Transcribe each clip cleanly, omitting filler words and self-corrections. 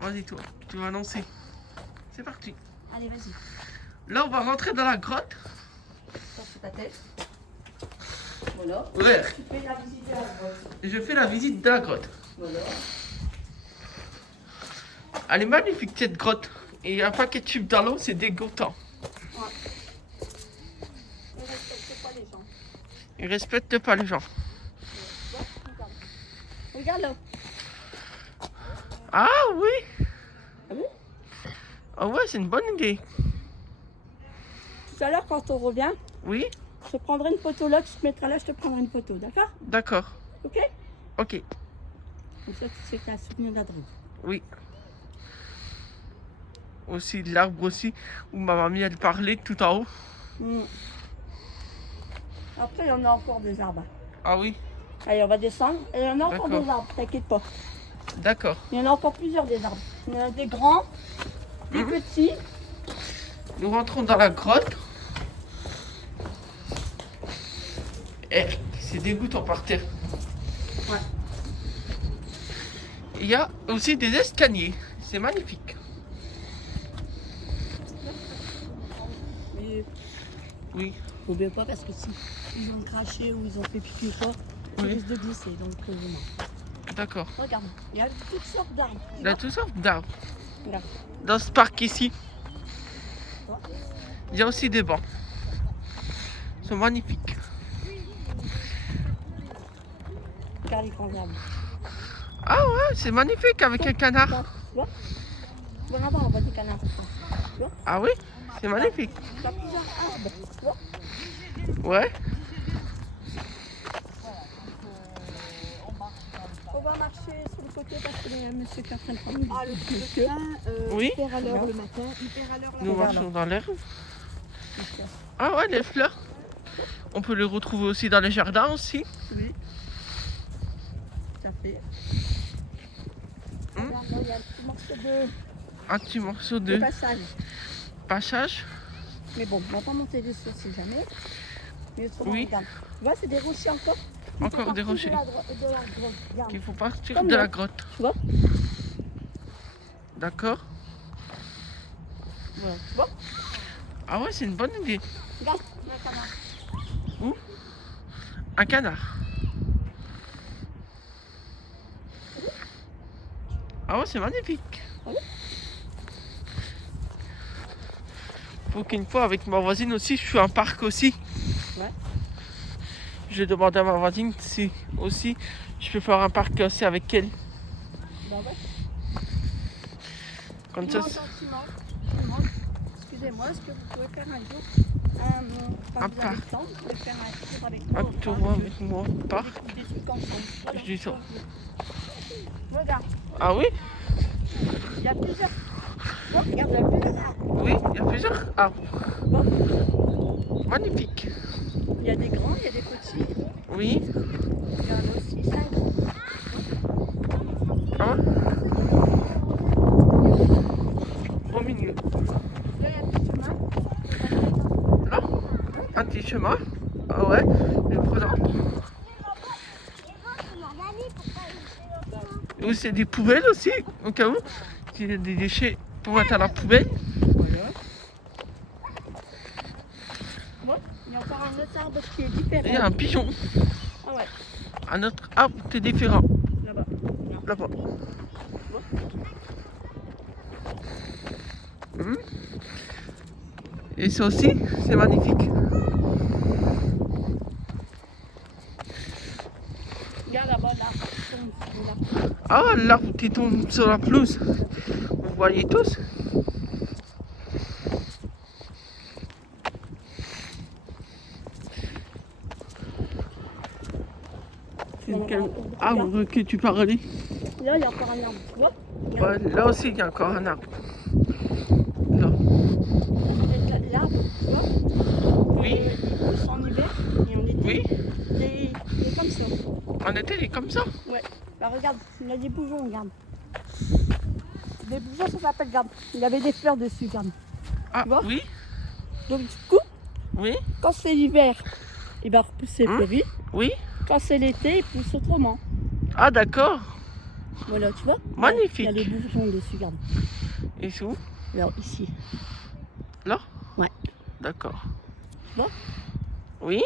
Vas-y toi, tu vas lancer. C'est parti. Allez, vas-y. Là, on va rentrer dans la grotte. Torche ta tête. Voilà. Ouais. Tu fais la visite de la grotte. Je fais la visite de la grotte. Voilà. Elle est magnifique cette grotte. Et il y a un paquet de tubes dans l'eau, c'est dégoûtant. Ouais. Ne respecte pas les gens. Ils respectent pas les gens. Regarde. Regarde là. Ah oui. Ah oui? Ah ouais, c'est une bonne idée. Tout à l'heure, quand on revient, Oui, je te prendrai une photo là, tu te mettras là, je te prendrai une photo, d'accord? d'accord. Ok? Ok, Comme ça, tu sais que tu as un souvenir de la drogue. oui. Aussi l'arbre aussi, où ma mamie elle parlait tout en haut. Après, il y en a encore des arbres. Ah oui, Allez, on va descendre. Et il y en a encore D'accord. des arbres, t'inquiète pas. d'accord. Il y en a encore plusieurs des arbres. Il y en a des grands, des petits. Nous rentrons dans la grotte. Eh, c'est dégoûtant par terre. Ouais. Il y a aussi des escaliers. C'est magnifique. Mais Oui, n'oublie pas parce que si ils ont craché ou ils ont fait pipi ou quoi, tu Oui. risques de glisser. Donc, non. d'accord. Regarde, il y a toutes sortes d'arbres. Il y a toutes sortes d'arbres. Regarde. Dans ce parc ici, il y a aussi des bancs. Ils sont magnifiques. Regarde les grands arbres. Ah ouais, c'est magnifique avec un canard. Tu vois? Bon, là-bas, on voit des canards. Ah oui, c'est magnifique. Il y a plusieurs arbres. Tu vois? Ouais. On va marcher sur le côté parce qu'il y a un monsieur qui est en train de prendre une Le train, Oui. il perd à l'heure le matin, il perd à l'heure la Nous Regarde marchons là. dans l'herbe. Ah ouais, les fleurs. On peut les retrouver aussi dans les jardins aussi. Oui. Ça fait. Regarde, là, il y a un petit morceau Un petit morceau de de passage. passage. Mais bon, on va pas monter dessus si jamais. Mais autrement, Oui. regarde. Tu vois, c'est des rochers encore. Il Encore fait des partie rochers. De la grotte. Regarde. Il faut partir Comme de là. la grotte. Tu vois? D'accord. Voilà. Tu vois? Ah ouais, c'est une bonne idée. Regarde, il y a un canard. Un canard. Ah ouais, c'est magnifique. Oui. Faut qu'une fois avec ma voisine aussi, je suis un parc aussi. Ouais. Je demande à ma voisine si aussi je peux faire un parc aussi avec elle. Bah ouais. Comme Gentiment, ça. gentiment. Excusez-moi, est-ce que vous pouvez faire un jour quand vous avez le temps, vous pouvez faire un tour avec moi Un au tour parc, avec moi, au parc. des trucs ensemble. Voilà. Je dis ça. Regarde, Ah oui? il y a plusieurs. Oh, regarde, il y a plusieurs arbres. Oui, il y a plusieurs arbres. Bon, Magnifique. il y a des grands, il y a des petits. Oui. Il y en a aussi 5 grands. Ah ouais. Au milieu. Là, il y a un petit chemin. Là, un petit chemin. Ah ouais, le prenant. Et aussi, c'est des poubelles aussi, au cas où. Il y a des déchets pour mettre à la poubelle. Voilà. Moi, il y a encore un autre arbre qui est différent. Et il y a un pigeon. Ah ouais, Un autre arbre qui est différent. là-bas. Là-bas. Mhm. Et ça aussi, c'est magnifique. Regarde là-bas, l'arbre qui tombe, là. Ah, l'arbre qui tombe sur la pelouse. Vous voyez tous? C'est quel arbre que tu parlais? Là, il y a encore un arbre, tu vois? Ouais, là aussi, il y a encore un arbre. Là. L'arbre, tu vois? Oui. Il pousse en hiver et en été. Oui. Il est comme ça. En été, il est comme ça. Ouais. Bah regarde, il a des bourgeons, regarde. Des bourgeons, ça s'appelle, regarde. Il avait des fleurs dessus, regarde. Ah, Tu vois? oui. Donc du coup, Oui. quand c'est l'hiver, il va repousser Hein? fleurir. Oui. Quand c'est l'été, il pousse autrement. Ah, d'accord. Voilà, tu vois. Magnifique. Il y a les bourgeons dessus, regarde. Et c'est où? Alors ici. Là? Ouais. D'accord. Tu vois? Oui?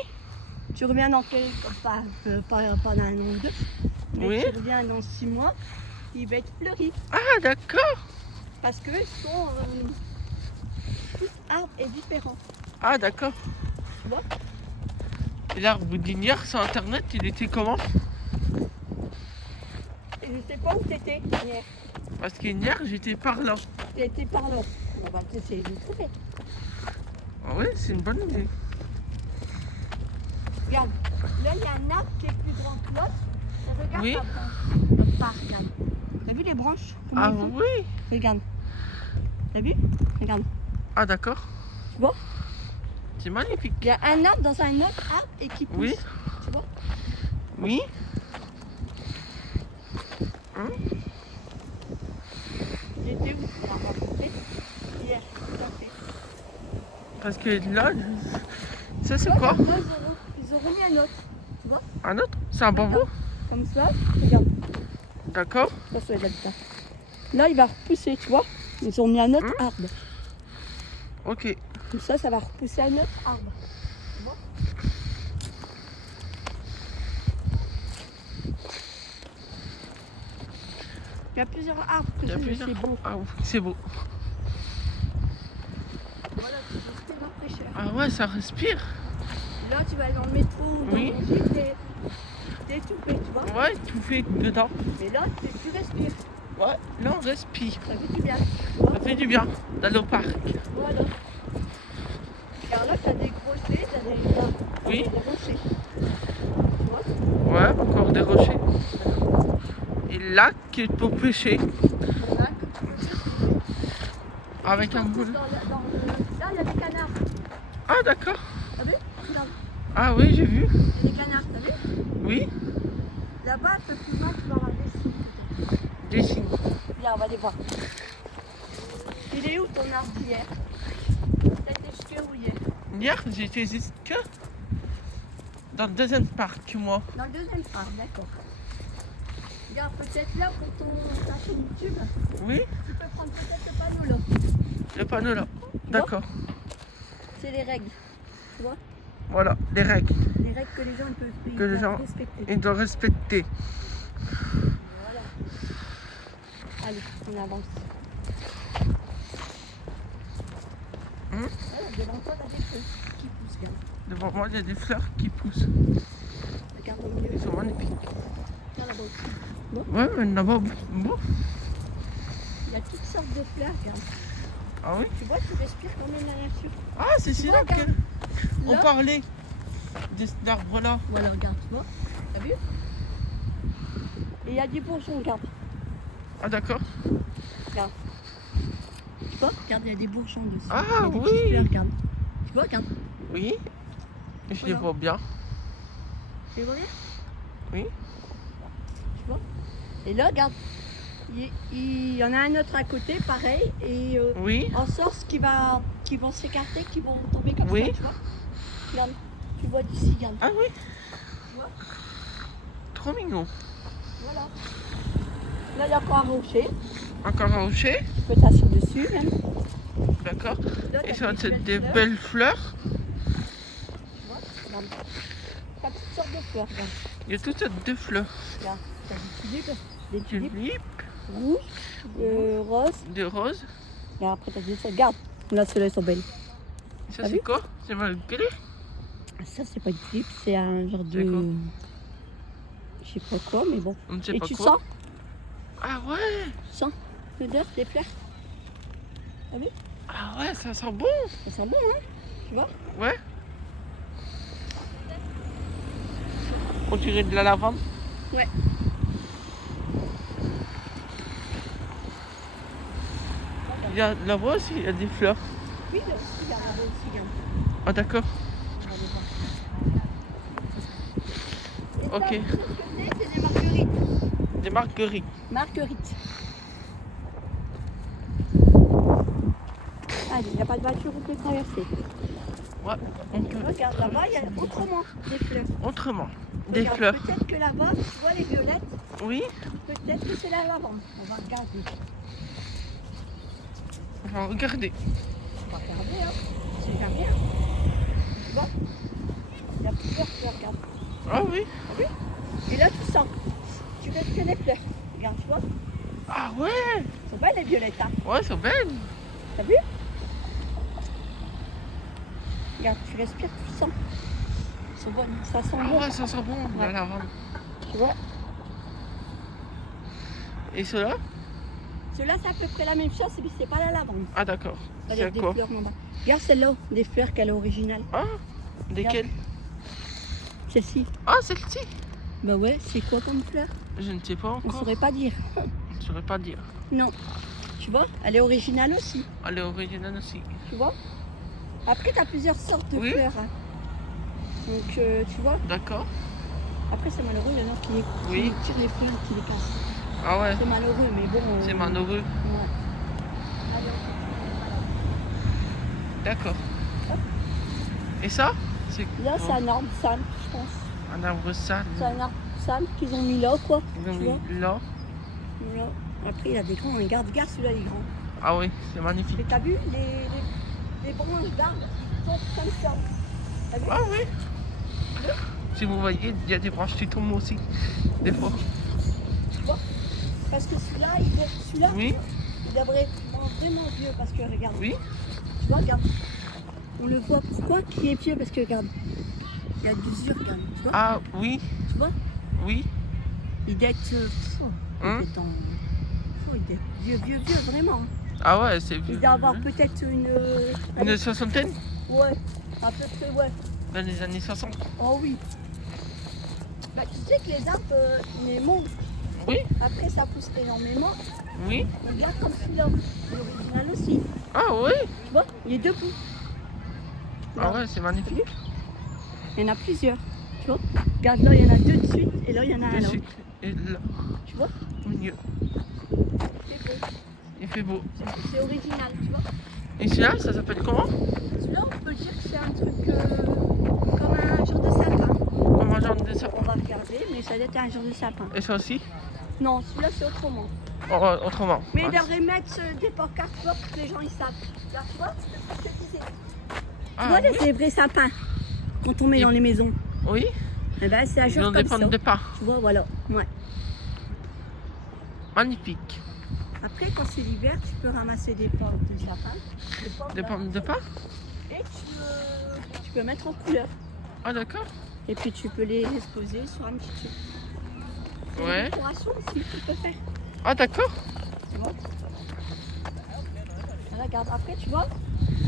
Tu reviens dans pas dans un an ou deux. Mais Oui. tu reviens dans 6 mois, il va être fleuri. Ah, d'accord. Parce qu'ils sont tous arbres et différents. Ah, d'accord. Tu vois? Et l'arbre d'hier sur internet, il était comment? Et je sais pas où t'étais hier. Parce qu'hier, j'étais par là. T'étais par là. On va essayer de le trouver. Ah ouais, c'est une bonne idée. Regarde, là il y a un arbre qui est plus grand que l'autre. Et regarde Oui. la branche. L'autre part, regarde. T'as vu les branches? Comment Ah elles sont? oui. Regarde. T'as vu? Regarde. Ah, d'accord. Tu vois? C'est magnifique. Il y a un arbre dans un autre arbre et qui pousse. Oui. Tu vois? Oui. J'étais où? On l'a rencontré hier, tout à fait. Parce que là, ça c'est Tu vois, quoi? là, ils auront mis un autre. Tu vois? Un autre? C'est un bambou? Comme ça, regarde. D'accord. Ça, c'est là-dedans. Là, il va repousser, tu vois? Ils ont mis un autre arbre. Ok. Comme ça, ça va repousser un autre arbre. Tu vois? Il y a plusieurs arbres que Il y a c'est plusieurs. beau. Ah oui, c'est beau. Voilà, tu respires la fraîcheur. Ah ouais, ça respire. Là, tu vas aller dans le métro, dans Oui. ton ville, t'es étouffé, tu vois? Ouais, tout fait dedans. Mais là, tu respires. Ouais, là on respire. Ça fait du bien. Ça fait du bien d'aller au parc. Voilà. Car là, t'as des groseilles, Oui. des rochers. Tu vois? Ouais, encore des rochers. Et là, qui est pour pêcher. Là, que tu peux pêcher. Avec un boule. Là, il y a des canards. Ah d'accord. T'as vu? Regarde. Ah oui, j'ai vu. Il y a des canards, t'as vu? Oui. Là-bas, un peu plus loin, tu vas avoir des signes. Des signes. Viens, on va les voir. Il est où ton arbre hier? Peut-être jusqu'à où hier? Hier, j'étais jusque dans le deuxième parc, moi. Dans le deuxième arbre, d'accord. Regarde, peut-être là pour ta chaîne YouTube, Oui, tu peux prendre peut-être le panneau là. le panneau là. D'accord. C'est les règles. Tu vois? Voilà, les règles Les règles que les gens ils peuvent que les gens respecter. ils doivent respecter. Voilà. Allez, on avance. Voilà, devant toi, t'as des feuilles qui poussent, regarde. Devant moi, il y a des fleurs qui poussent. Regarde au milieu. Ils sont magnifiques. Regarde là-bas aussi. Ouais, mais là-bas, bon. Il y a toutes sortes de fleurs, regarde. Ah oui? Tu vois, tu respires quand même la nature. Ah, c'est Tu vois, celui-là regarde. qu'on Là. parlait. De cet arbre-là. Voilà, regarde, tu vois. T'as vu? Et il y a des bourgeons, regarde. Ah d'accord. Regarde. Tu vois? Regarde, il y a des bourgeons dessus. Ah, Il y a des oui. petites fleurs, regarde. Tu vois, regarde. Oui. Je les Voilà. vois bien. Tu les vois bien? Oui. Tu vois? Et là, regarde. Il y en a un autre à côté, pareil. Et Oui. en sorte qui vont s'écarter, qui vont tomber comme Oui. ça, tu vois? Regarde. Tu vois d'ici, regarde. Ah oui. Tu vois? Trop mignon. Voilà. Là, il y a encore un rocher. Encore un rocher. Tu peux t'asseoir dessus, même. D'accord. Là, Et t'as ça, c'est des fleurs. belles fleurs. Tu vois? Regarde. T'as toutes sortes de fleurs, regarde. Il y a toutes sortes de fleurs. Là, t'as des tulipes Tulipes, rouges, roses. des roses. Et après, t'as des autres. Regarde, là, celles-là sont belles. Et ça, T'as c'est vu? quoi? C'est malgré. Ça, c'est pas une tulipe, c'est un genre C'est quoi? de. Je sais pas quoi, mais bon. On ne sait Et pas tu quoi. sens? Ah ouais. Tu sens l'odeur des fleurs? T'as vu? Ah ouais, ça sent bon. Ça sent bon, hein? Tu vois? Ouais. On dirait de la lavande. Ouais. Il y a là-bas aussi, il y a des fleurs. Oui, là aussi, regarde, là-bas aussi, regarde. Ah d'accord. Allez voir. Et Ok. ça, tu sais ce que c'est des marguerites. Des marguerites. Marguerites. Allez, il n'y a pas de voiture, on peut traverser. Ouais. On peut. Regarde, là-bas, il y a autrement des fleurs. Autrement. Des Regarde, fleurs. Peut-être que là-bas, tu vois les violettes, Oui, peut-être que c'est la lavande. On va regarder. on va regarder. On va regarder, hein. C'est jamais, hein. Tu vois? Il y a plusieurs fleurs, regarde. Ah oui. Et là, tu sens. Tu respires les fleurs. Regarde, tu vois? Ah ouais. Elles sont belles les violettes, hein. Ouais, c'est belle. T'as vu? Regarde, tu respires, tu sens. Elles sont bonnes. Ça sent Ah bon. ouais, ça sent bon, la Ouais. lavande. Tu vois? Et cela? Ceux-là, c'est à peu près la même chose, mais c'est pas la lavande. Ah d'accord. Regarde, C'est des quoi? fleurs en bas. Regarde celle-là, des fleurs qu'elle est originale. Ah, desquelles? Celle-ci. Ah, celle-ci. Bah ouais, c'est quoi comme fleur? Je ne sais pas On encore. saurait pas dire. Je ne saurais pas dire. Non. Tu vois? Elle est originale aussi. Elle est originale aussi. Tu vois? Après, tu as plusieurs sortes de Oui. fleurs. Hein. Donc, tu vois? D'accord. Après, c'est malheureux, il y en a qui Oui. tirent les fleurs, qui les cassent. Ah ouais, C'est malheureux, mais bon. c'est malheureux. Ouais. Allez, D'accord. Et ça? C'est là, c'est un arbre sale, je pense. un arbre sale. C'est un arbre sale qu'ils ont mis là, quoi. Ils ont Tu vois? mis là. Là. Après, il a des grands. Regarde, celui-là, il est grand. Ah oui, c'est magnifique. Et t'as vu les branches d'arbres qui tombent comme ça. T'as vu? Ah oui. Si vous voyez, il y a des branches qui tombent aussi. Des fois. Tu vois? Parce que celui-là, Oui, il devrait être vraiment vieux. Parce que regarde, oui. tu vois, regarde. On le voit pourquoi qu'il est vieux. Parce que regarde, il y a de l'usure, regarde. Tu vois? Ah oui, Tu vois? oui. Il doit être. Hein? Il doit être vieux, vraiment. Ah ouais, c'est Il vieux. doit avoir peut-être une. Une soixantaine Ouais, à peu près, ouais. dans les années 60. Oh oui. Bah, tu sais que les arbres, les monts, Oui, après ça pousse énormément. oui. Regarde comme celui-là, l'original aussi. Ah oui. Tu vois, il est debout. Ah ouais, c'est magnifique. Il y en a plusieurs. Tu vois, regarde là, il y en a deux de suite et là, il y en a un De là. suite. Et là, Tu vois, au milieu. c'est beau. Il fait beau. C'est original, tu vois. Et celui-là, ça s'appelle comment? Celui-là, on peut dire que c'est un truc comme un genre de sapin. Comme un genre de ça. On va regarder, mais ça doit être un genre de sapin. Et ça aussi? Non, celui-là, c'est autrement. Oh, autrement. Mais Ah, il devrait mettre des pancartes pour que les gens ils savent. Là, tu vois, c'est ce que je te disais. ah, Tu vois oui. les vrais sapins quand on met Et- dans les maisons. Oui, Eh ben, c'est un ils genre ont des comme ça. pommes de pin. Tu vois, voilà. Ouais. Magnifique. Après, quand c'est l'hiver, tu peux ramasser des pommes de sapin. Des pommes de pin? Et tu peux mettre en couleur. Ah d'accord. Et puis tu peux les exposer sur un petit truc. C'est Ouais. une décoration aussi que tu peux faire. Ah d'accord. Tu vois. Là, regarde. Après, tu vois,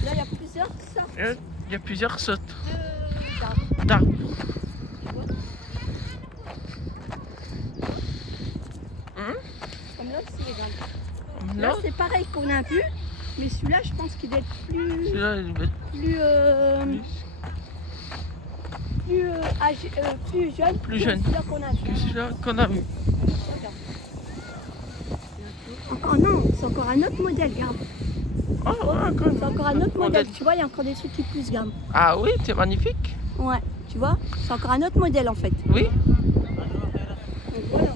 là, il y a plusieurs sortes Il y a plusieurs sortes d'arbres. d'arbres. Tu vois. Hum, Comme là aussi, regarde. Là, Là, c'est pareil qu'on a vu, mais celui-là, je pense qu'il doit être plus, celui-là, il va être plus, plus jeune Plus que jeune. celui-là qu'on a vu. que celui-là qu'on a vu. Regarde. Oh non, c'est encore un autre modèle, regarde. Ah, ouais, C'est encore un autre modèle. Tu vois, il y a encore des trucs qui poussent, regarde. Ah oui, c'est magnifique. Ouais, tu vois, c'est encore un autre modèle en fait. Oui, Donc voilà.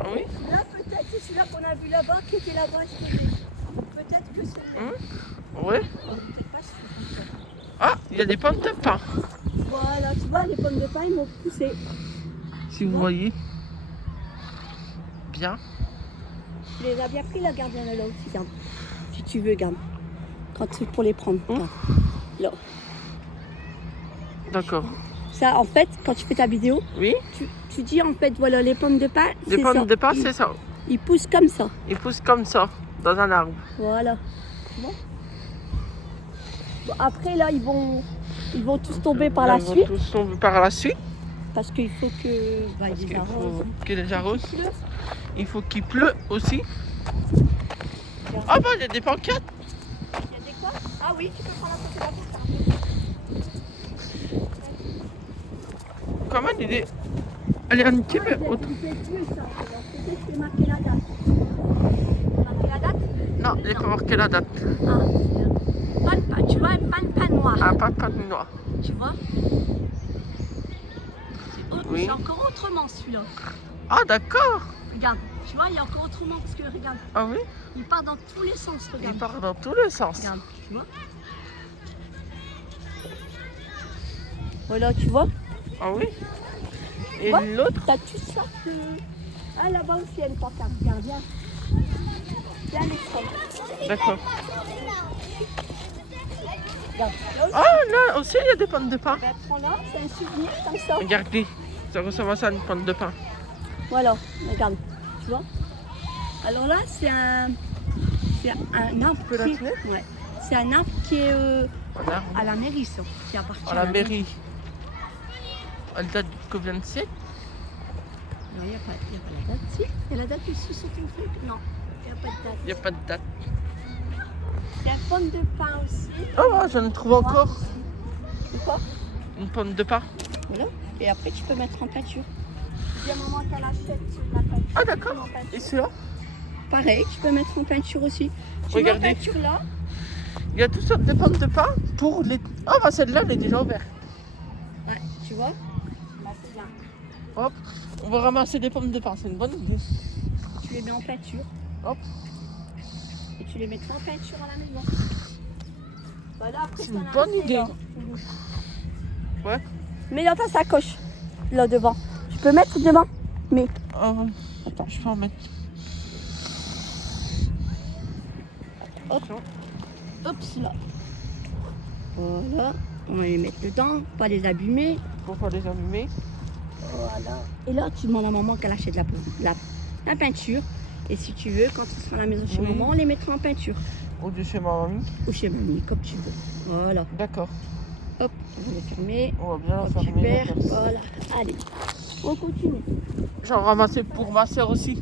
ah oui. Là, peut-être, c'est celui-là qu'on a vu là-bas, qui était là-bas à ce côté. Peut-être que c'est. Oui. Peut-être pas celui-là. Ah, il y a des pommes de pin. Voilà, tu vois, les pommes de pain, ils m'ont poussé. Si vous voyez. Bien. Tu les as bien pris, la garde, il y en a là aussi, regarde. Si tu veux, garde. Quand tu pour les prendre. Regarde. Là. D'accord. Ça, en fait, quand tu fais ta vidéo, Oui. tu dis en fait, voilà, les pommes de pain, Les c'est pommes ça. de pin, c'est ça. Ils poussent comme ça. Ils poussent comme ça, dans un arbre. Voilà. Bon. Bon, après, là, ils vont tous tomber par Là, la ils vont suite. tous tomber par la suite. Parce qu'il faut que. Bah, Parce ils qu'il arrosent. faut qu'il les arrose. Il pleut. Il faut qu'il pleut aussi. Regarde. Ah bah, il y a des pancartes. Il y a des quoi? Ah oui, tu peux prendre la photo de la pancarte. Comment elle est un petit peu haute. Il fait plus, ça. Alors, peut-être que c'est marqué la date. Marqué la date? Non, il n'est pas marqué la date. Ah, tu vois, un pan noir. Ah, pas de noir. Tu vois? C'est Oui. c'est encore autrement celui-là. Ah, d'accord. Regarde, tu vois, il y a encore autrement parce que regarde, Ah oui, il part dans tous les sens. il Regarde, part dans tous les sens. regarde, tu vois. Voilà, tu vois. Ah oui. Et Ouais. l'autre? T'as tout ça que... Ah, là-bas aussi, il y a une pancarte. Regarde, viens. Viens, l'école. D'accord. Regarde, là aussi. Ah, là aussi, il y a des pommes de pin. Ben, prends-la, c'est un souvenir comme ça. Regardez, ça ressemble à ça, une pomme de pin. Voilà, regarde, tu vois. Alors là, c'est un arbre peux la qui est... tenir Ouais. C'est un arbre qui est Voilà, à la mairie, ça, qui appartient à la mairie. Elle date de combien de siècles? Non, il n'y a pas la date. Si, il y a la date dessus sur ton truc. Non, il n'y a pas de date. Il n'y a pas de date. Il y a une pomme de pin aussi. Oh, j'en trouve encore. Ou quoi? Une pomme de pin. Voilà. Et après, tu peux mettre en peinture. Il y a un moment qu'elle achète la peinture. Ah, d'accord. Et celui-là? Pareil, tu peux mettre en peinture aussi. Tu mets en Regardez. peinture là. Il y a toutes sortes de pommes de pin pour les... Ah, bah celle-là, elle est déjà ouverte. Ouais, tu vois. Là, c'est bien. Hop, on va ramasser des pommes de pin, c'est une bonne idée. Tu les mets en peinture. Hop, Et tu les mettras en peinture à la maison. Voilà, après, c'est t'en une as bonne assez, idée. là. Ouais. Mets dans ta sacoche, là devant. Tu peux mettre devant. Mais Attends, je peux en mettre. hop, hop, là. Voilà. On va les mettre dedans, pas les abîmer. Pour pas les allumer. Voilà. Et là, tu demandes à maman qu'elle achète la peinture. Et si tu veux, quand tu seras à la maison chez Oui. maman, on les mettra en peinture. Ou de chez ma mamie. Ou chez mamie, comme tu veux. Voilà. D'accord. Hop, on va les fermer. On va bien la Hop, fermer. super. Voilà. Allez, on continue. J'en ramassais pour ma soeur aussi.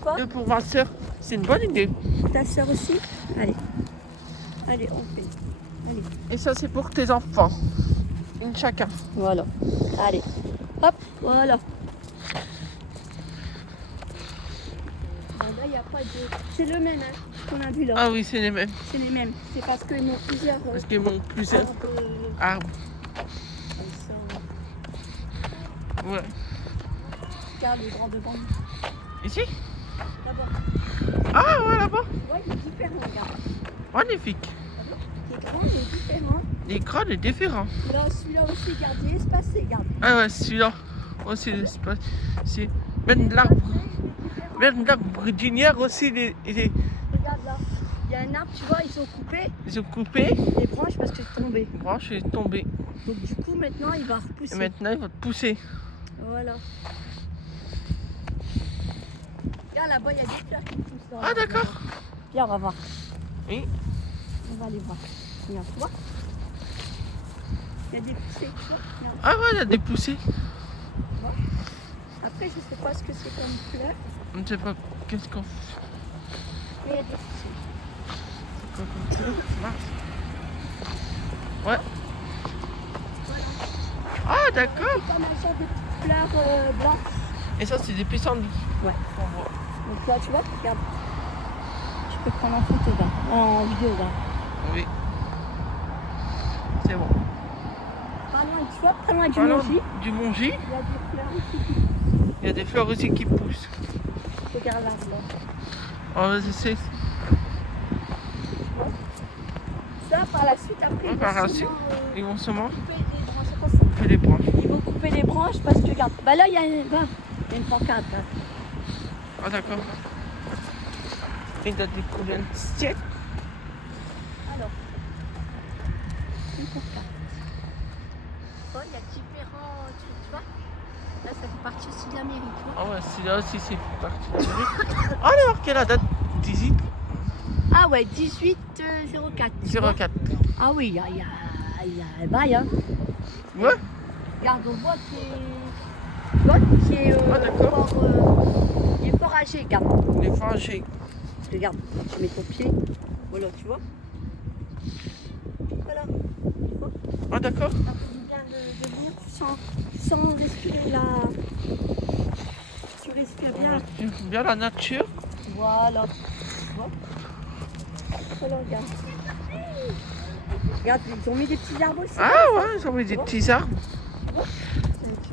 Quoi? Et pour ma soeur, c'est une bonne idée. Ta soeur aussi? Allez. Allez, on fait. Allez. Et ça, c'est pour tes enfants. Une chacun. Voilà. Allez. Hop, voilà. Ah, là, il n'y a pas de... C'est le même hein, qu'on a vu là. Ah oui, c'est les mêmes. C'est les mêmes. C'est parce qu'ils ont plusieurs... Parce qu'ils manquent plusieurs arbres. Ouais. Regarde le grand devant. Ici? Là-bas. Ah ouais, là-bas. Ouais, il est différent, regarde. Magnifique. Il est grand, il est différent. L'écran est différent. Là, celui-là aussi, regarde, il est espacé, regarde. Ah ouais, celui-là aussi, c'est même l'arbre. Même l'arbre d'inière aussi, il est... Regarde là. Il y a un arbre, tu vois, Ils ont coupé. les branches parce que c'est tombé. La branche est tombée. Donc du coup, maintenant, il va Et repousser. maintenant, il va te pousser. Voilà. Regarde là-bas, il y a des fleurs qui poussent. Dans Ah d'accord. Viens, on va voir. Oui. On va aller voir. Regarde, tu vois. Il y a des poussées, tu vois. Regarde. Ah ouais, il y a des poussées. Après, je sais pas ce que c'est comme fleur, On ne sait pas qu'est-ce qu'on fait. mais il y a des poussées. C'est quoi comme fleur? Mince. Ouais. Ah d'accord. C'est comme un genre de petites fleurs blanches. Et ça, c'est des pissenlits. Ouais. On voit. Donc là, tu vois, regarde. Tu peux prendre en photo là, en vidéo là. Oui. C'est bon. Pas loin, tu vois, pas loin du Alors, logis. du Mongy, Il y a des fleurs ici. il y a des fleurs aussi qui poussent. Regarde là, là. Oh, c'est... Ça, par la suite, après, Ouais, par la vont suite. sûrement, Ils vont sûrement couper les branches. C'est pour ça. couper les branches. Ils vont couper les branches parce que, regarde, bah là, il y a une pancarte. Là. Ah d'accord. Et il y a des couleurs siècles. Alors, une pancarte. Oh, il y a différents trucs, tu vois. Là, ça fait partie aussi de la mairie, tu vois. Ah ouais, celui-là aussi c'est parti de série. Ah, elle est marquée la date 18 Ah ouais, 18-04. 04. Ah oui, il y a un bail, hein. Ouais. Regarde, on voit qui est Ah, d'accord. il est fort âgé, regarde. Les frangés. Regarde, tu mets ton pied. Voilà, tu vois. Voilà. Ah d'accord. Ça fait du bien de venir, tu sens respirer là. Tu respires bien. Bien la nature. Voilà. Tu vois. Voilà, regarde. Regarde, ils ont mis des petits arbres aussi. Ah ouais, ils ont mis des petits arbres. Tu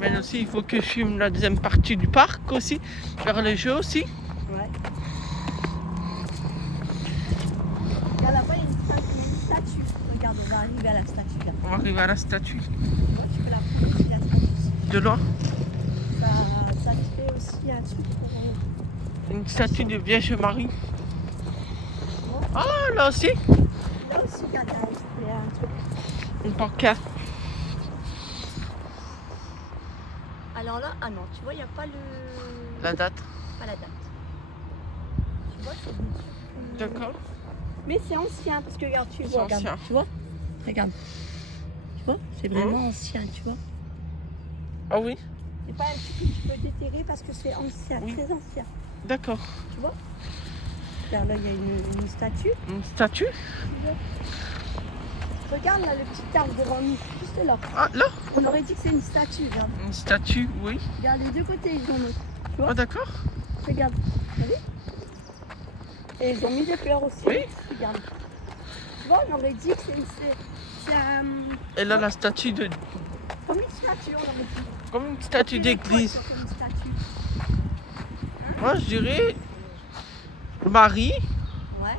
Mais aussi, il faut que je filme la deuxième partie du parc aussi, faire les jeux aussi. Ouais. Regarde là-bas, il y a une statue. Regarde, on va arriver à la statue là. On va arriver à la statue. Moi, tu peux la prendre aussi, la statue. De loin, Ça te fait aussi un truc pour. une statue de Vierge Marie. Ah, là aussi, Là aussi, regarde, il y a un truc. une pancarte. Alors là, ah non, tu vois, il n'y a pas le. La date. Pas la date. Tu vois, c'est des trucs. D'accord. Mais c'est ancien, parce que regarde, tu C'est vois, regarde, ancien. tu vois. Regarde. Tu vois, c'est vraiment ancien, tu vois. Ah oui, C'est pas un truc que tu peux déterrer parce que c'est ancien, Oui. très ancien. d'accord. Tu vois. Regarde, là, il y a une statue. Une statue. Tu vois. Regarde là, le petit arbre de Rami, juste là. Ah, là, On aurait dit que c'est une statue, regarde. une statue, oui. Regarde, les deux côtés, ils ont notre. Ah, d'accord. Regarde, t'as vu? Et ils ont mis des fleurs aussi. Oui. Regarde. Tu vois, on aurait dit que c'est un. Et là, la statue de. Comme une statue, on aurait dit. Comme une statue d'église. Comme une statue. Moi, je dirais Marie, Ouais,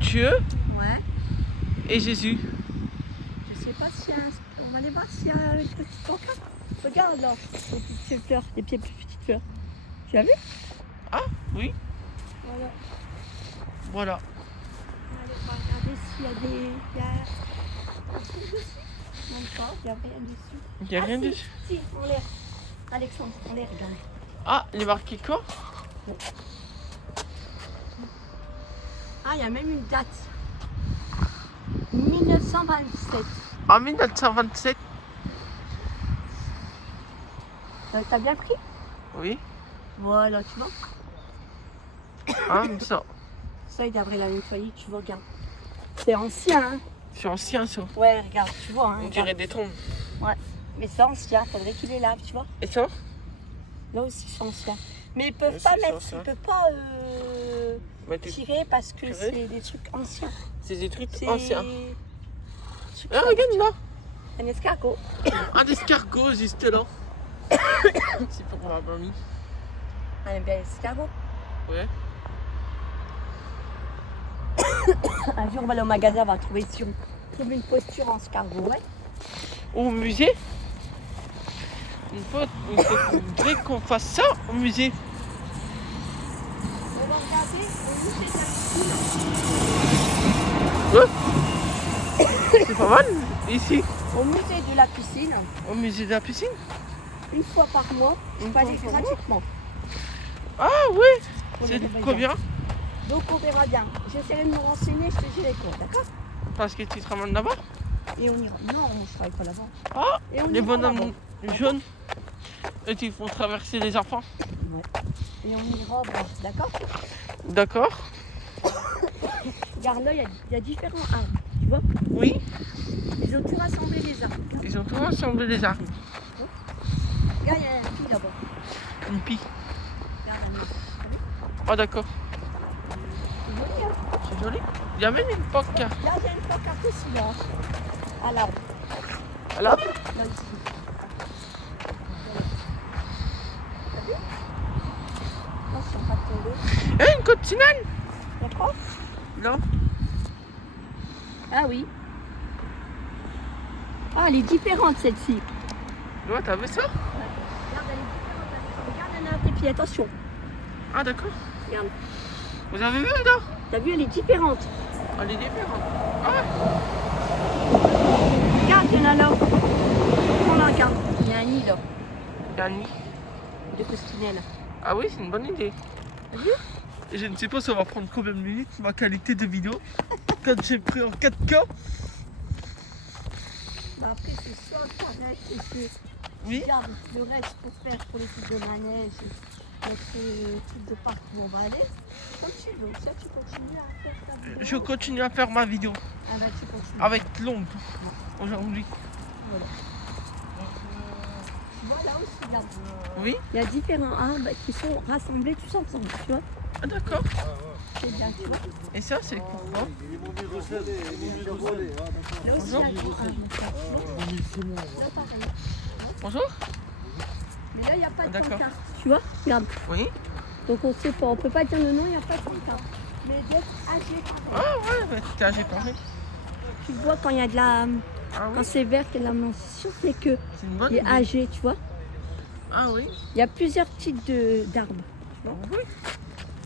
Dieu ouais. et Jésus. Je sais pas s'il y a un. On va aller voir s'il y a une petite pancarte. Regarde là, les petites fleurs, les petites fleurs. Tu as vu? Ah, oui, Voilà. voilà. On va aller regarder s'il y a des. Il y a un truc dessus? Même pas, il n'y a rien dessus. Il n'y a rien si, dessus. Si, en l'air. Alexandre, en l'air, regarde. Ah, il est marqué quoi? Ah, il y a même une date. 1927. En 1927. T'as bien pris? Oui. Voilà, tu vois. Ah, ça. Ça, il devrait la nettoyer, tu vois, regarde. C'est ancien, hein. C'est ancien, ça. Ouais, regarde, tu vois. Hein, On regarde. dirait des tombes. Mais c'est ancien, faudrait qu'il les lave, tu vois. Et ça? Là aussi, c'est ancien. Mais ils peuvent Ouais, pas c'est mettre, ancien. ils peuvent pas Mais t'es- tirer parce que Tirer c'est des trucs anciens. C'est des trucs C'est anciens. trucs Ah, regarde là. un escargot. Un escargot juste là. C'est pour ma mamie. Un bel escargot. Ouais. Un jour, on va aller au magasin, on va trouver une posture en escargot, ouais. Au musée. Il faudrait qu'on fasse ça au musée. On va regarder au musée de la piscine. C'est pas mal ici. Au musée de la piscine, Au musée de la piscine. une fois par mois, je Une peux aller fois par mois. gratuitement. Ah oui. pour C'est les réveillants. combien? Donc on verra bien. J'essaierai de me renseigner, je te dirai quoi, d'accord? Parce que tu te ramènes là-bas. Et on ira. Non, je travaille pas là-bas. Ah, Et on les ira bonhommes là-bas. jaunes. Et ils font traverser les enfants. Et on ira voir, d'accord? D'accord. Regarde là, il y a différents arbres, tu vois? Oui. Ils ont tout rassemblé les arbres. Ils ont tout rassemblé les arbres. Regarde, il y a un fil là-bas. Une pie. Regarde la maison. T'as vu? Ah d'accord. C'est joli, hein? C'est joli. Il y a même une pancarte. Là, il y a une pancarte aussi, là. À l'arbre. Là. Là, ici. T'as vu? Attention, pas de tomber. Eh, une coccinelle. Y'a quoi? Non. Ah oui. Ah, elle est différente celle-ci. Ouais, t'as vu ça? Regarde, elle est différente. Regarde, elle a un tes pieds, attention. Ah d'accord. Regarde. Vous avez vu là? T'as vu, elle est différente. Elle est différente. Ah. Regarde, il y en a là. On la regarde. Il y a un nid là, Il y a un nid. de costinelle. Ah oui, c'est une bonne idée. T'as vu? Et je ne sais pas ça va prendre combien de minutes ma qualité de vidéo. Quand j'ai pris en 4K. Bah après, c'est soit correct et que Oui. tu gardes le reste pour faire pour les trucs de manège et notre truc de parc où on va aller. Comme tu veux. Ça, tu continues à faire ta vidéo. Je continue à faire ma vidéo. Ah bah, tu continues. Avec longue. Aujourd'hui. Voilà. Tu vois là aussi, regarde. Oui. Il y a différents arbres qui sont rassemblés tous ensemble, tu vois. Ah d'accord. C'est bien, tu vois. Et ça c'est pourquoi? Là aussi, il y a des arbres. Là, pareil. Bonjour. Mais là, il n'y a pas de D'accord. pancarte. Tu vois? Regarde. Oui. Donc on sait pas, on peut pas dire le nom, il n'y a pas de pancarte. Mais d'être âgé, Ah ouais, mais t'es âgé pareil. tu vois quand il y a de la. Ah Quand oui, c'est vert, il y a de la mention, mais que c'est une bonne il est idée. âgé, tu vois? Ah oui. Il y a plusieurs types d'arbres. Ah oui.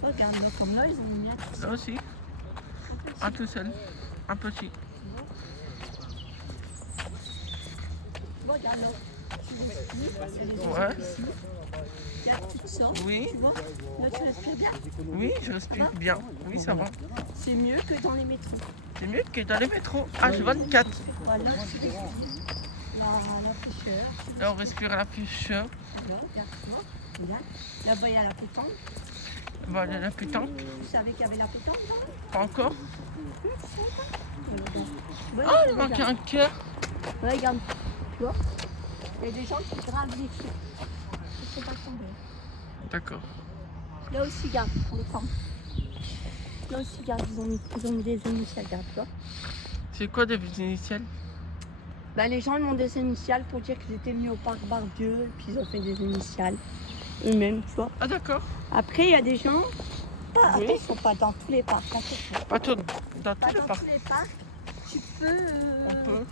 Regarde, là, comme là, ils ont mis un petit Là aussi. Un tout seul. Un petit. Regarde, là. Tu respires, parce que les Ouais. autres ici, il y a tout ça. Oui. Tu vois? Là, tu respires bien. Oui, je respire bien. Oui, ça va. C'est mieux que dans les métros. C'est mieux que dans les métros. H24. Voilà, tu respires. La fraîcheur. Là, on respire la fraîcheur. Là, regarde-moi. Regarde. Là-bas, il y a la pétanque. Voilà la pétanque. Vous savez qu'il y avait la pétanque là? Pas encore. Ouais, Ah, il manque un cœur. Ouais, regarde. Tu vois? Il y a des gens qui gravent les trucs. Ils ne faut pas tomber. D'accord. Là aussi, regarde, les femmes. Là aussi, regarde, ils ont mis des initiales, regarde, tu vois. C'est quoi des initiales? Ben, les gens ils ont des initiales pour dire qu'ils étaient venus au parc Bardieu, et puis ils ont fait des initiales eux-mêmes, tu vois. Ah d'accord. Après, il y a des gens, pas, Oui. attention, pas dans tous les parcs, attention. Pas tout. Dans Pas tous les dans parcs. tous les parcs, tu peux, On peut.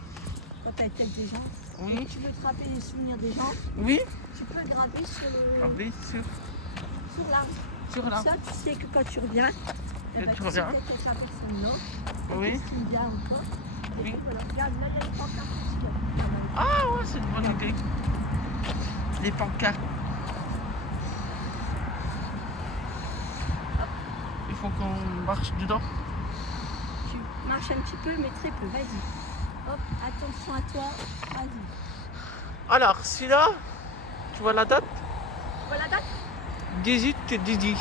quand tu as avec des gens, Oui. tu veux te rappeler les souvenirs des gens, Oui. tu peux graver Ah oui, sur l'arbre. l'arbre. Ça, tu sais que quand tu reviens, Quand eh ben, tu tu sais reviens. peut-être que la personne là, Oui. qu'est-ce qu'il vient ou pas. Et Oui. puis voilà, regarde, là, il y a les pancartes aussi, là. Ah ouais, c'est une bonne idée. Les pancartes. Il faut qu'on marche dedans. Tu marches un petit peu, mais très peu, vas-y. Hop, attention à toi, vas-y. Alors, celui-là, tu vois la date? Voilà, date? 18 18.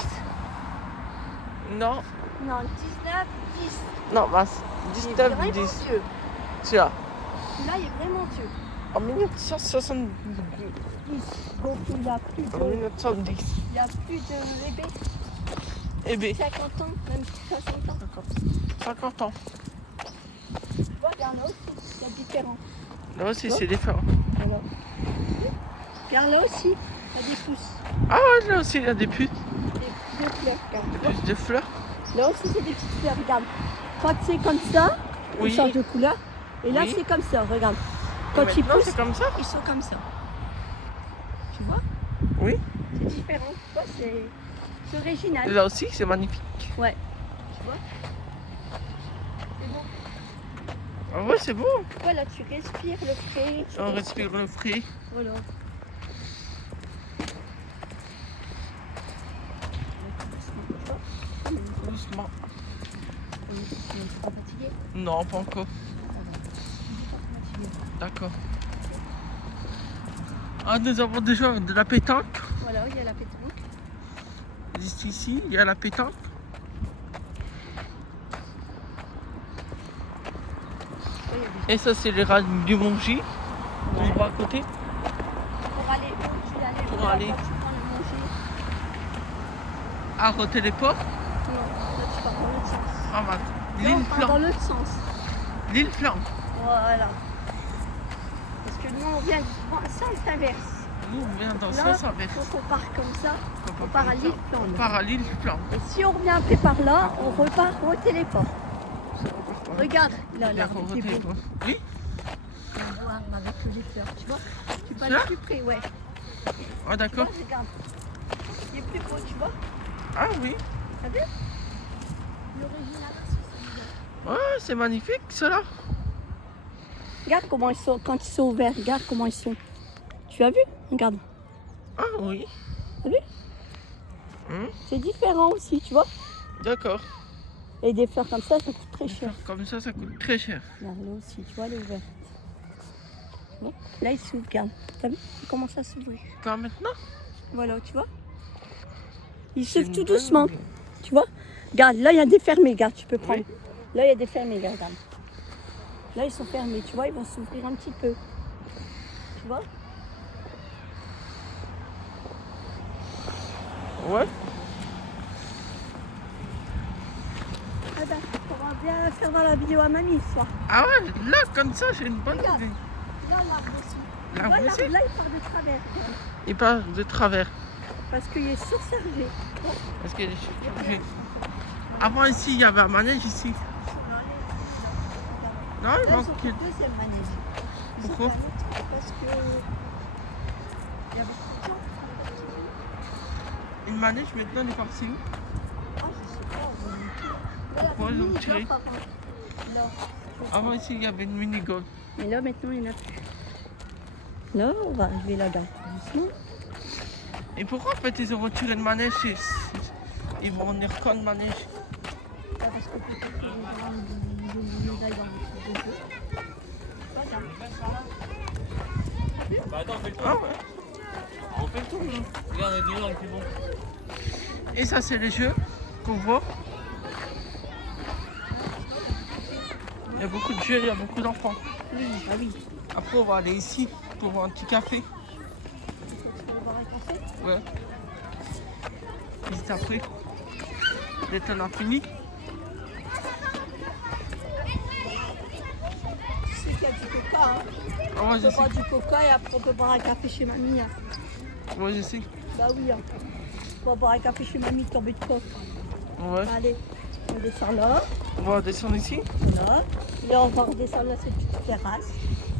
Non, Non, 19, 10. non, bah, Il est 19 vraiment 10. vieux. Celui-là. Là, il est vraiment vieux. En 1970. 10. Donc, il n'y a plus En de, 1910. il y a plus de bébés. Eh bien, 50 ans, même 60 ans. 50 ans. Tu vois, regarde là aussi, il y a différents. Là aussi, c'est différent. Voilà. Regarde là aussi, il y a des pousses. Ah ouais, là aussi, il y a des puces. Des fleurs, regarde. tu vois. Plus de fleurs. Là aussi, c'est des petites fleurs, regarde. Quand c'est comme ça, Oui. ils changent de couleur. Et là, Oui. c'est comme ça, regarde. Quand Et ils maintenant, poussent, c'est comme ça. ils sont comme ça. Tu vois? Oui. C'est différent. Tu vois, c'est original. Et là aussi, c'est magnifique. Ouais. Tu vois? C'est bon. Ah ouais, c'est beau. Voilà, tu respires le frais. tu On respires. respire le frais. Voilà. Doucement. On est pas fatigué. Non, pas encore. D'accord. Ah, nous avons déjà de la pétanque. Voilà, il y a la pétanque. Juste ici, il y a la pétanque. Ouais, il y a des- Et ça, c'est les rails du Mongy. On voit à côté. Pour aller où tu allais Pour voir, aller. quand tu prends le manger. À côté des ports. Non, là tu pars dans l'autre sens. Ah, bah, Là, on l'île part dans Flan. l'autre sens. L'île Flan. Voilà. Parce que nous, on vient du sens inverse. Nous, on vient dans Là, ce sens inverse. quand on part comme ça, On on part à l'île Flan. On part à l'île Flan. Et si on revient après par là, on repart au téléport. Regarde, là, là, D'accord, c'est beau. ok. Oui. On va voir avec les fleurs, tu vois. Tu vas Celui-là aller plus près, ouais. Ah, Tu vois, d'accord. regarde. Il est plus beau, tu vois. Ah, oui. T'as vu? L'original, c'est celui-là. Ouais, c'est magnifique, cela. Regarde comment ils sont, quand ils sont ouverts, regarde comment ils sont. Tu as vu? Regarde. Ah, oui. T'as vu? Hum, C'est différent aussi, tu vois. D'accord. Et des fleurs comme ça coûte très cher. Comme ça coûte très cher. Regarde, là aussi, tu vois, elle est ouverte. Tu vois. Là, il s'ouvre, regarde. T'as vu? Il commence à s'ouvrir. Quand maintenant Voilà, tu vois. Il C'est s'ouvre une tout bonne doucement. idée. Tu vois? Regarde, là, il y a des fermés, regarde, tu peux prendre. Oui. Là, il y a des fermés, regarde. Là, ils sont fermés, tu vois, ils vont s'ouvrir un petit peu. Tu vois? Ouais. Ah ben, on va bien faire dans la vidéo à mamie ce soir. Ah ouais, là, comme ça, j'ai une bonne Regarde. idée. Là, l'arbre aussi. Tu L'arbre vois, aussi l'arbre, là, il part de travers. Regarde. Il part de travers. Parce qu'il est surchargé. Parce qu'il est surchargé. Avant ici, il y avait un manège ici. Non, il Là, manque. ils ont fait le deuxième manège. Ils ont Pourquoi fait un autre parce que il y a beaucoup de gens. Une manège maintenant, elle est partie où? Ah, je sais pas. Ouais, ils ont tiré. Là. Avant ici, il y avait une mini-golf. Mais là, maintenant, il n'y en a plus. Là, on va arriver là-bas. Doucement. Et pourquoi en fait ils ont retiré le manège? Ils vont venir quand le manège? Ah, parce que peut-être que les gens ils ont une médaille dans le truc de jeu. Voilà. Bah attends, on fait le tour. Ah ouais. On fait le tour là. Regarde, il y a des gens qui vont. Et ça c'est les jeux qu'on voit. Il y a beaucoup de jeux, il y a beaucoup d'enfants. Oui, ah oui. Après on va aller ici pour voir un petit café. Tu veux boire un café? Ouais. Juste après. Dès qu'on a fini. Tu sais qu'il y a du coca, hein? Ah ouais, On je peut sais. boire du coca et après on peut boire un café chez mamie. Hein. Ouais, je sais. Bah oui, hein. On va boire un café chez mamie, tomber de coque. Ouais. Allez, on descend là, On va descendre ici. là. Là, on va redescendre là, cette petite terrasse.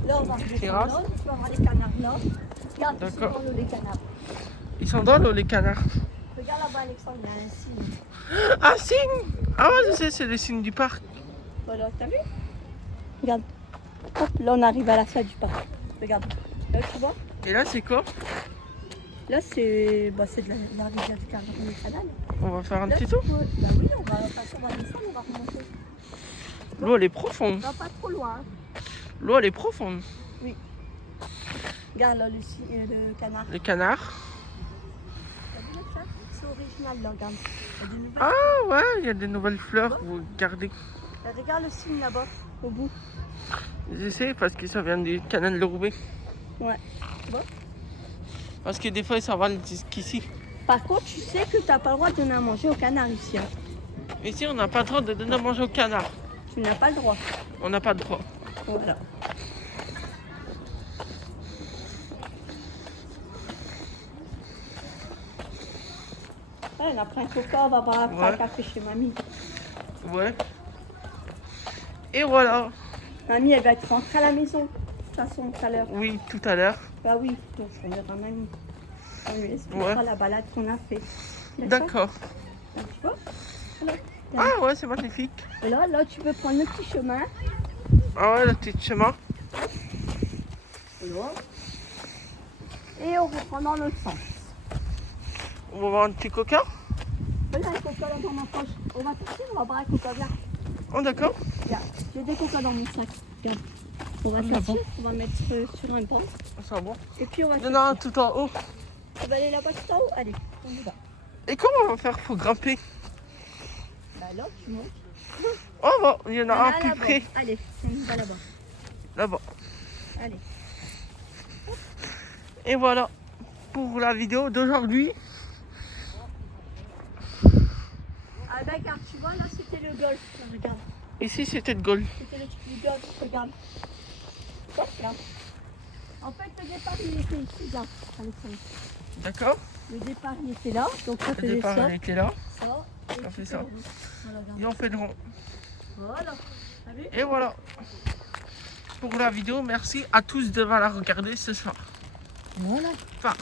Là, on va redescendre Terrasse. là. Tu vas voir les canards là. Regarde, ils sont D'accord. dans l'eau, les canards. Ils sont dans l'eau les canards. Regarde là-bas, Alexandre, il y a un signe. Ah, signe! Ah ouais, je sais, c'est les signes du parc. Voilà, t'as vu? Regarde. Hop, là, on arrive à la fin du parc. Regarde. Là, tu vois? Et là, c'est quoi? Là, c'est de la rivière du canal. On va faire un Là, petit tu tour. peux- Bah oui, on va passer, on va descendre, on va remonter. L'eau, elle est profonde. On va pas trop loin. Hein. L'eau, elle est profonde. Regarde là, le canard. Les canards. T'as vu ça? C'est original là, regarde. Il y a des nouvelles. Ah ouais, il y a des nouvelles fleurs. Regardez. Regarde le signe là-bas, au bout. Je sais, parce que ça vient du canal de Roubaix. Ouais. Tu vois? Parce que des fois, ça va jusqu'ici. Par contre, tu sais que t'as pas le droit de donner à manger au canard ici. Hein. Ici, on n'a pas le droit de donner à manger au canard. Tu n'as pas le droit. On n'a pas le droit. Voilà. Ouais, on a pris un coca, on va boire un Ouais. café chez mamie. Ouais. Et voilà. Mamie, elle va être rentrée à la maison, de toute façon, tout à l'heure. Oui, tout à l'heure. Bah oui, donc on verra mamie. On lui expliquera Ouais. la balade qu'on a fait. D'accord. Là, tu vois? Voilà. Ah ouais, c'est magnifique. Et là, tu peux prendre le petit chemin. Ah ouais, le petit chemin. Voilà. Et on reprend dans l'autre sens. On va voir un petit coca. Voilà, un coca là dans ma poche. On va sortir, on va boire un coca. Viens. Oh d'accord. Regarde, j'ai des coca dans mon sac. Regarde. On va Ah, sortir, bon. on va mettre sur un banc. Ça va bon. Et puis on va Il y en a un tout en haut. On va aller là-bas tout en haut. Allez, on y va. Et comment on va faire pour grimper? Bah là, tu montes. Oh bon, il y en a un Là, plus là-bas. près. Allez, on y va là-bas. Là-bas. Allez. Et voilà pour la vidéo d'aujourd'hui. Ah bah regarde, tu vois, là c'était le golf. Là, regarde. Ici, c'était de golf. C'était le truc du golf. Regarde. Hop là. En fait, le départ, il était ici, là. Alexandre. D'accord. Le départ, il était là. Donc ça Le faisait départ, ça. elle était là. Ça. Et Ça fait tu ça. fais le rond. Voilà, regarde. Et on fait le rond. Voilà. T'as vu? Et voilà. Pour la vidéo, merci à tous de la regarder ce soir. Voilà. Enfin,